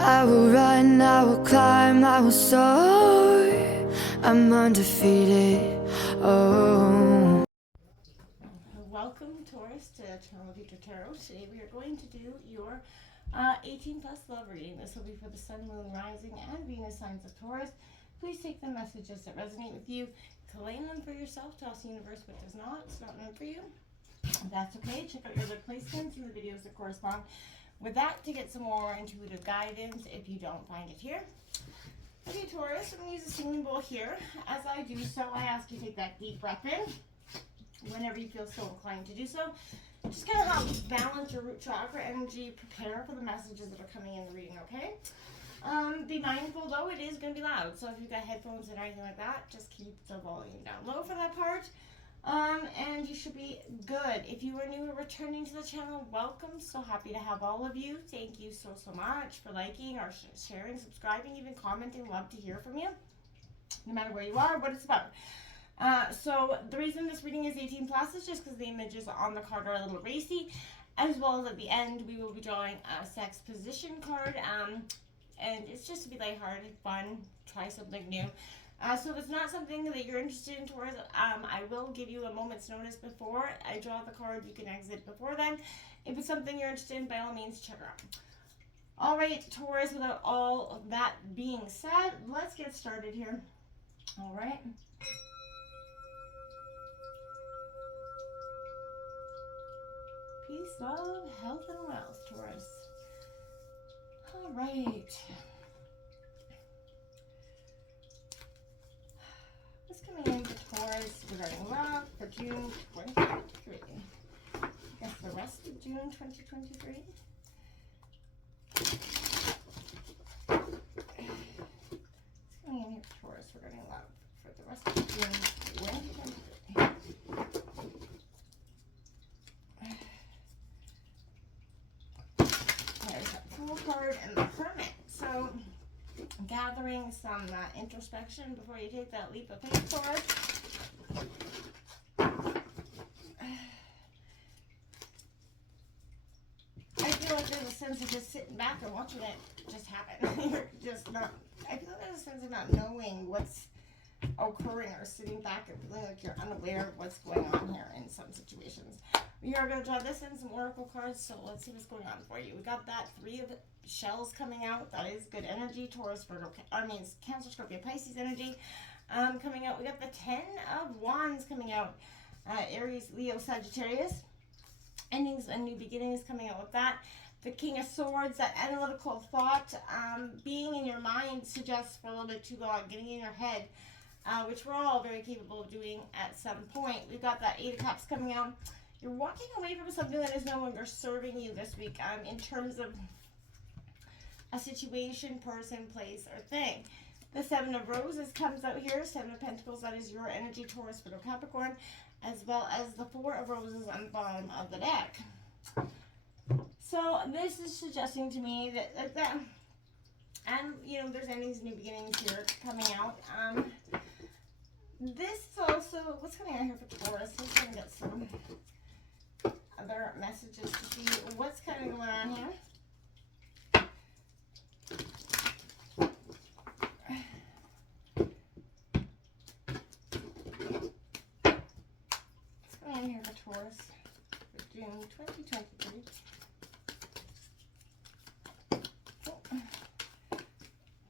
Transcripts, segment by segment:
I will run, I will climb, I will soar. I'm undefeated. Oh. Welcome, Taurus, to Channel Future Tarot. Today we are going to do your 18 plus love reading. This will be for the Sun, Moon, Rising, and Venus signs of Taurus. Please take the messages that resonate with you, claim them for yourself, toss the universe what does not. It's not meant for you. That's okay. Check out your other placements in the videos that correspond with that to get some more intuitive guidance if you don't find it here. Okay, Taurus, I'm going to use a singing bowl here. As I do so, I ask you to take that deep breath in whenever you feel so inclined to do so. Just going to help balance your root chakra energy, prepare for the messages that are coming in the reading, okay? Be mindful, though, it is going to be loud. So if you've got headphones and anything like that, just keep the volume down low for that part. And you should be good. If you are new or returning to the channel, welcome. So happy to have all of you. Thank you so much for liking or sharing, subscribing, even commenting. Love to hear from you, no matter where you are, what it's about. So the reason this reading is 18 plus is just because the images on the card are a little racy, as well as at the end we will be drawing a sex position card, and it's just to be lighthearted, fun, try something new. So if it's not something that you're interested in, Taurus, I will give you a moment's notice before I draw the card. You can exit before then. If it's something you're interested in, by all means, check it out. All right, Taurus, without all of that being said, let's get started here. All right. Peace, love, health, and wealth, Taurus. All right. What's coming in for Taurus regarding love for June 2023? I guess the rest of June 2023. What's coming in here for Taurus regarding love for the rest of June 2023? There's that Fool card and the Hermit. So, gathering some introspection before you take that leap of faith forward. I feel like there's a sense of just sitting back and watching it just happen. You're just not, I feel like there's a sense of not knowing what's occurring or sitting back and feeling like you're unaware of what's going on here in some situations. We are going to draw this and some oracle cards, so let's see what's going on for you. We got that 3 of shells coming out. That is good energy. Taurus, Virgo, Cancer, Scorpio, Pisces energy coming out. We got the 10 of wands coming out. Aries, Leo, Sagittarius. Endings and new beginnings coming out with that. The King of Swords, that analytical thought being in your mind suggests for a little bit too long, getting in your head, which we're all very capable of doing at some point. We've got that 8 of Cups coming out. You're walking away from something that is no longer serving you this week in terms of a situation, person, place, or thing. The 7 of Roses comes out here. 7 of Pentacles, that is your energy, Taurus, Virgo, Capricorn, as well as the 4 of Roses on the bottom of the deck. So this is suggesting to me that and you know, there's endings and new beginnings here coming out. This is also, what's coming out here for Taurus? Let's try and get some other messages to see what's kind of going on here. What's going on here for Taurus for June 2023?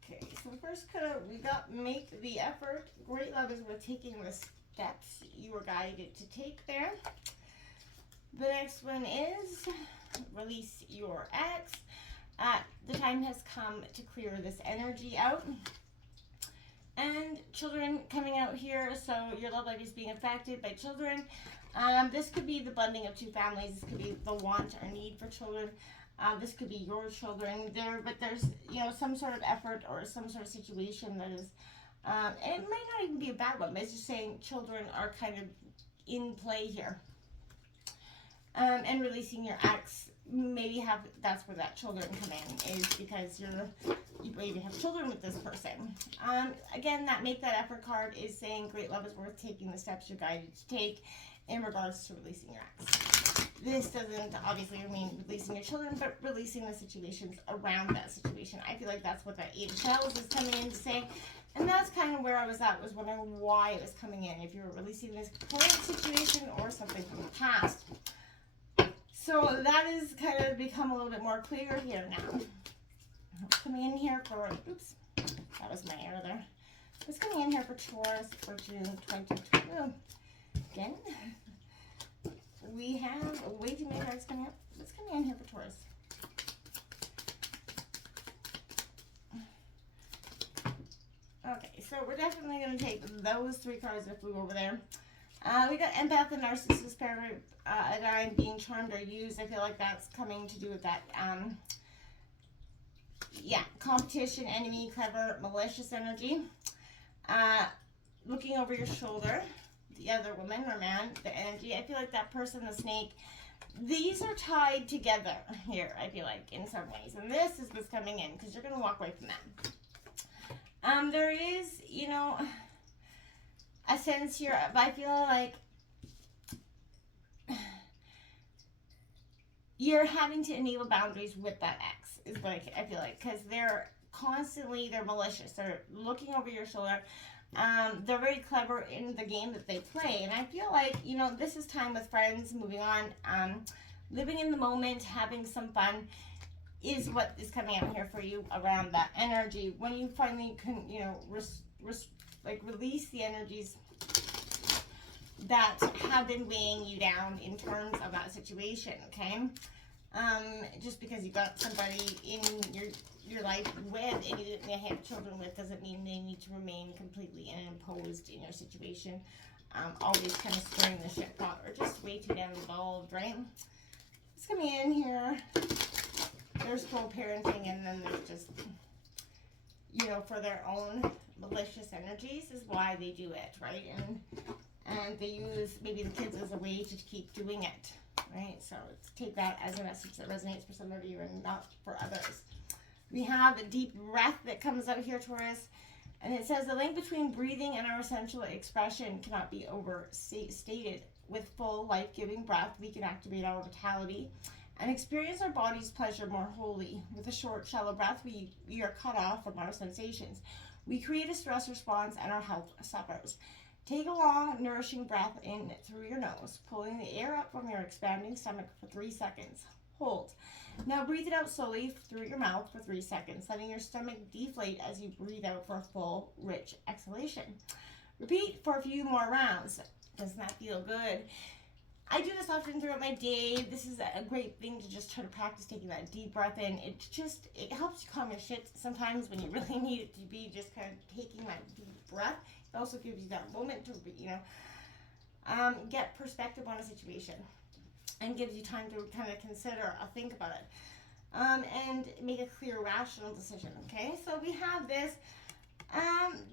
Okay, so first card we got make the effort. Great love is worth taking the steps you were guided to take there. The next one is release your ex. The time has come to clear this energy out. And children coming out here, so your love life is being affected by children. This could be the blending of 2 families. This could be the want or need for children. This could be your children there, but there's, you know, some sort of effort or some sort of situation that is, and it might not even be a bad one, but it's just saying children are kind of in play here. And releasing your ex, maybe that's where that children come in, is because you maybe have children with this person. Again, that make that effort card is saying great love is worth taking the steps you're guided to take in regards to releasing your ex. this doesn't obviously mean releasing your children, but releasing the situations around that situation. I feel like that's what that Eight of Shells is coming in to say. And that's kind of where I was at, was wondering why it was coming in. If you were releasing this current situation or something from the past. So that is kind of become a little bit more clear here now. Coming in here for, oops, that was my error there. It's coming in here for Taurus for June 2022. Again, we have way too many cards coming up. What's coming in here for Taurus? Okay, so we're definitely going to take those three cards that flew over there. We got Empath and Narcissist, Paradigm, Being Charmed or Used. I feel like that's coming to do with that, yeah, competition, enemy, clever, malicious energy. Looking over your shoulder, the other woman or man, the energy. I feel like that person, the snake, these are tied together here, I feel like, in some ways. And this is what's coming in, because you're going to walk away from that. There is, you know, a sense here, but I feel like you're having to enable boundaries with that ex, is what I feel like, because they're malicious. They're looking over your shoulder. They're very clever in the game that they play. And I feel like, you know, this is time with friends, moving on, living in the moment, having some fun is what is coming out here for you around that energy. When you finally can, you know, release the energies that have been weighing you down in terms of that situation, okay? Just because you got somebody in your life with and you didn't have children with doesn't mean they need to remain completely imposed in your situation. Always kind of stirring the shit pot or just way too damn involved, right? It's coming in here. There's co-parenting, and then there's just, you know, for their own malicious energies is why they do it, right? And they use maybe the kids as a way to keep doing it, right? So take that as a message that resonates for some of you and not for others. We have a deep breath that comes out here, Taurus, and it says the link between breathing and our essential expression cannot be overstated. With full life-giving breath, we can activate our vitality and experience our body's pleasure more wholly. With a short, shallow breath, we are cut off from our sensations. We create a stress response and our health suffers. Take a long, nourishing breath in through your nose, pulling the air up from your expanding stomach for 3 seconds. Hold. Now breathe it out slowly through your mouth for 3 seconds, letting your stomach deflate as you breathe out for a full, rich exhalation. Repeat for a few more rounds. Doesn't that feel good? I do this often throughout my day. This is a great thing to just try to practice taking that deep breath in. It helps you calm your shit sometimes when you really need it to be just kind of taking that deep breath. It also gives you that moment to, you know, get perspective on a situation and gives you time to kind of consider or think about it and make a clear, rational decision, okay? So we have this.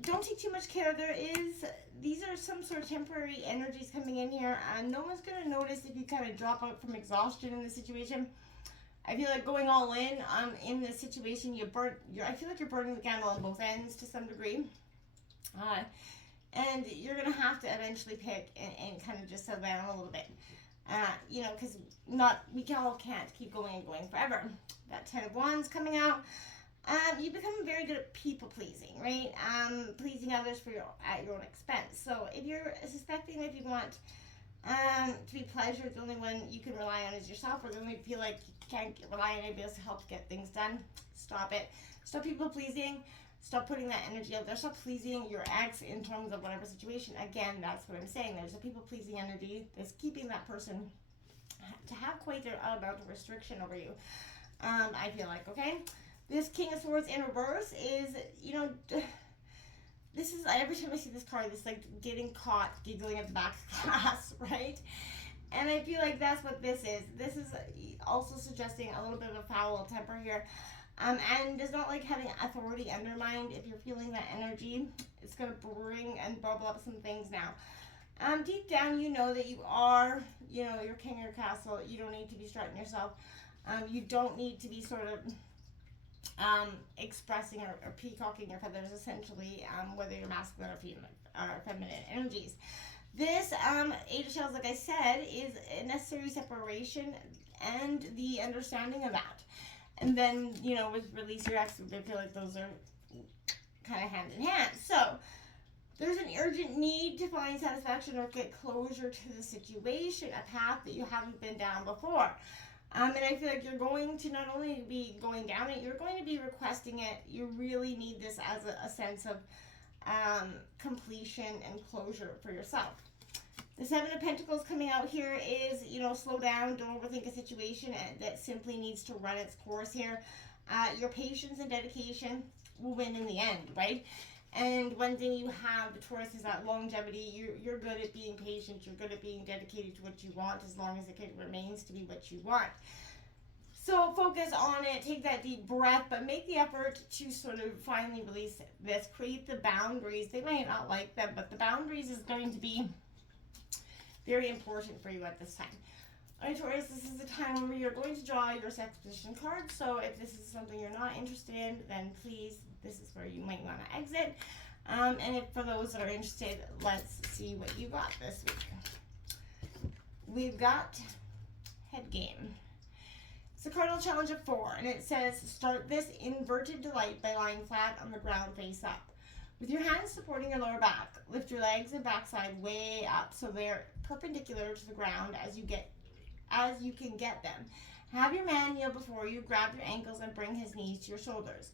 Don't take too much care. These are some sort of temporary energies coming in here. No one's going to notice if you kind of drop out from exhaustion in the situation. I feel like going all in this situation, I feel like you're burning the candle on both ends to some degree. And you're going to have to eventually pick and kind of just settle down a little bit. You know, because we all can't keep going and going forever. That 10 of Wands coming out. You become very good at people pleasing, right? Pleasing others at your own expense. So if you're suspecting that you want to be pleasured, the only one you can rely on is yourself, or the only feel like you can't rely on anybody else to help get things done, stop it. Stop people pleasing. Stop putting that energy out there. Stop pleasing your ex in terms of whatever situation. Again, that's what I'm saying. There's a people pleasing energy that's keeping that person to have quite an amount of restriction over you. I feel like, okay? This King of Swords in reverse is, you know, this is, every time I see this card, it's like getting caught giggling at the back of the class, right? And I feel like that's what this is. This is also suggesting a little bit of a foul temper here. And does not like having authority undermined. If you're feeling that energy, it's going to bring and bubble up some things now. Deep down, you know that you are, you know, you're king of your castle. You don't need to be strutting yourself. You don't need to be sort of expressing or peacocking your feathers, essentially, whether you're masculine or feminine energies. This Eight of Shells, like I said, is a necessary separation and the understanding of that. And then, with release your ex, I feel like those are kind of hand in hand. So, there's an urgent need to find satisfaction or get closure to the situation, a path that you haven't been down before. And I feel like you're going to not only be going down it, you're going to be requesting it. You really need this as a sense of completion and closure for yourself. The Seven of Pentacles coming out here is, slow down, don't overthink a situation that simply needs to run its course here. Your patience and dedication will win in the end, right? And one thing you have, the Taurus, is that longevity. You're good at being patient. You're good at being dedicated to what you want as long as it remains to be what you want. So focus on it. Take that deep breath, but make the effort to sort of finally release this. Create the boundaries. They might not like them, but the boundaries is going to be very important for you at this time. Alright, Taurus, this is the time where you're going to draw your sex position card. So if this is something you're not interested in, then please, this is where you might want to exit. And if for those that are interested, let's see what you got this week. We've got Head Game. It's a cardinal challenge of 4, and it says, start this inverted delight by lying flat on the ground face up. With your hands supporting your lower back, lift your legs and backside way up so they're perpendicular to the ground as you can get them. Have your man kneel before you, grab your ankles and bring his knees to your shoulders.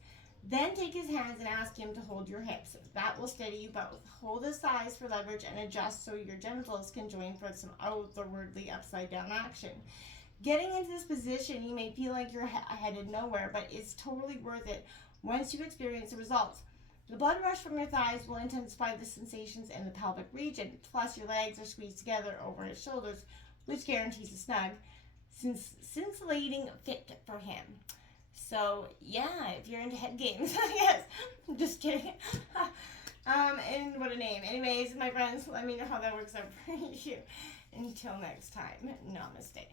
Then take his hands and ask him to hold your hips. That will steady you both. Hold his thighs for leverage and adjust so your genitals can join for some outwardly upside down action. Getting into this position, you may feel like you're headed nowhere, but it's totally worth it once you experience the results. The blood rush from your thighs will intensify the sensations in the pelvic region. Plus, your legs are squeezed together over his shoulders, which guarantees a snug, scintillating fit for him. So, yeah, if you're into head games, yes, I'm just kidding. And what a name. Anyways, my friends, let me know how that works out for you. Until next time, namaste.